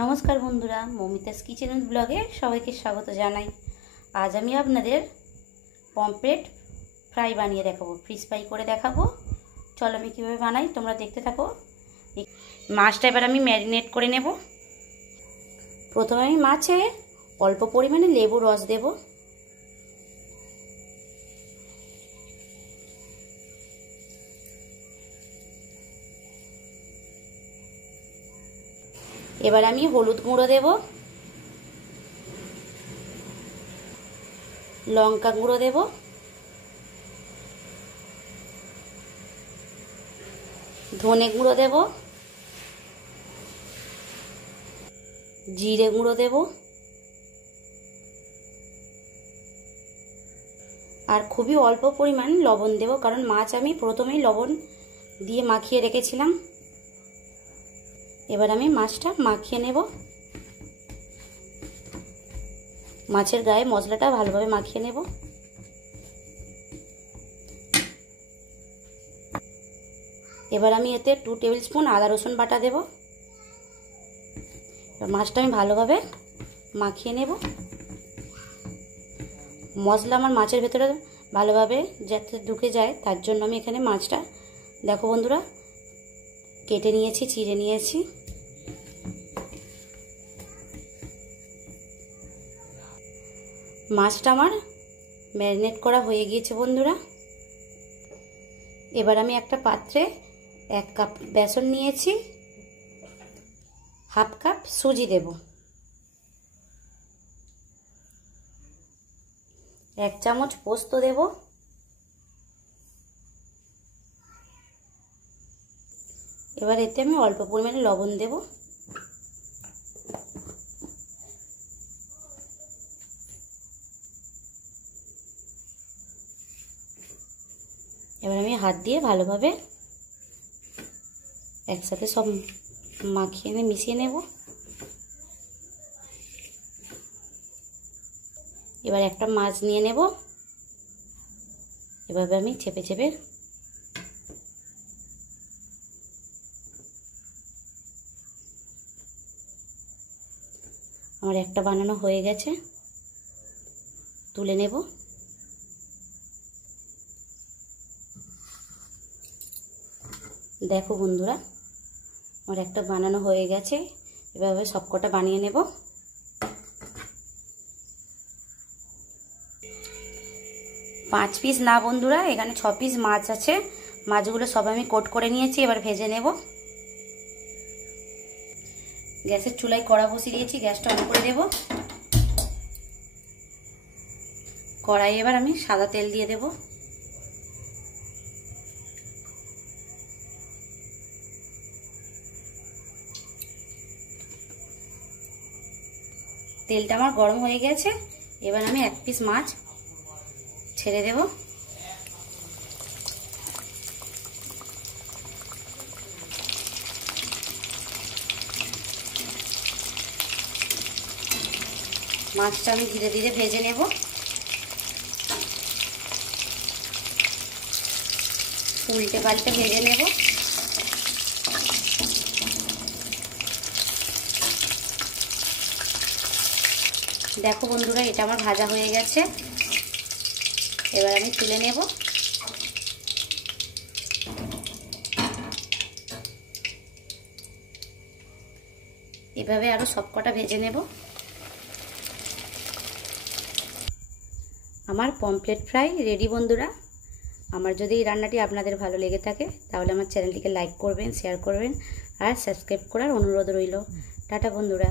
নমস্কার বন্ধুরা, মমিতাস কিচেন উইথ ব্লগে সবাইকে স্বাগত জানাই। আজ আমি আপনাদের পমফ্রেট ফ্রাই বানিয়ে দেখাবো, ফিশ ফ্রাই করে দেখাবো। চলো আমি কীভাবে বানাই তোমরা দেখতে থাকো। মাছটা এবার আমি ম্যারিনেট করে নেব। প্রথমে আমি মাছে অল্প পরিমাণে লেবু রস দেব। এবার আমি হলুদ গুঁড়ো দেব, লঙ্কা গুঁড়ো দেব, ধনে গুঁড়ো দেব, জিরে গুঁড়ো দেব আর খুবই অল্প পরিমাণ লবণ দেব, কারণ মাছ আমি প্রথমেই লবণ দিয়ে মাখিয়ে রেখেছিলাম। এবার আমি মাছটা মাখিয়ে নেব। মাছের গায়ে মশলাটা ভালোভাবে মাখিয়ে নেব। এবার আমি এতে 2 টেবিল স্পুন আদা রসুন বাটা দেব। মাছটা আমি ভালোভাবে মাখিয়ে নেব। মশলা আমার মাছের ভেতরে ভালোভাবে যাতে ঢুকে যায় তার জন্য আমি এখানে মাছটা দেখো বন্ধুরা কেটে নিয়েছি, চিড়ে নিয়েছি। মাছটা আমার ম্যারিনেট করা হয়ে গিয়েছে বন্ধুরা। এবার আমি একটা পাত্রে 1 কাপ বেসন নিয়েছি, হাফ কাপ সুজি দেব, 1 চামচ পোস্ত দেব, এবার এতে আমি অল্প পরিমাণে লবণ দেব। এবার আমি হাত দিয়ে ভালোভাবে একসাথে সব মাখিয়ে মিশিয়ে নেব। এবার একটা মাছ নিয়ে নেব, এভাবে আমি চেপে চেপে আমার একটা বানানো হয়ে গেছে, তুলে নেব। দেখো বন্ধুরা আমার একটা বানানো হয়ে গেছে, এভাবে সবকটা বানিয়ে নেব। পাঁচ পিস না বন্ধুরা, এখানে 6 পিস মাছ আছে। মাছগুলো সব আমি কোট করে নিয়েছি, এবার ভেজে নেব। গ্যাসের চুলায় কড়া বসিয়ে দিয়েছি, গ্যাসটা অন করে দেব। কড়াই এবার আমি সাদা তেল দিয়ে দেব। তেলটা আমার গরম হয়ে গেছে, এবার আমি 1 পিস মাছ ছেড়ে দেব। মাছটা আমি ধীরে ধীরে ভেজে নেব। উল্টে পাল্টে ভেজে নেব। দেখো বন্ধুরা এটা আমার ভাজা হয়ে গেছে, এবার আমি তুলে নেব। এভাবে আরো সবকটা ভেজে নেব। আমার পমফ্রেট ফ্রাই রেডি বন্ধুরা। আমার যদি এই রান্নাটি আপনাদের ভালো লেগে থাকে তাহলে আমার চ্যানেলটিকে লাইক করবেন, শেয়ার করবেন আর সাবস্ক্রাইব করার অনুরোধ রইল। টাটা বন্ধুরা।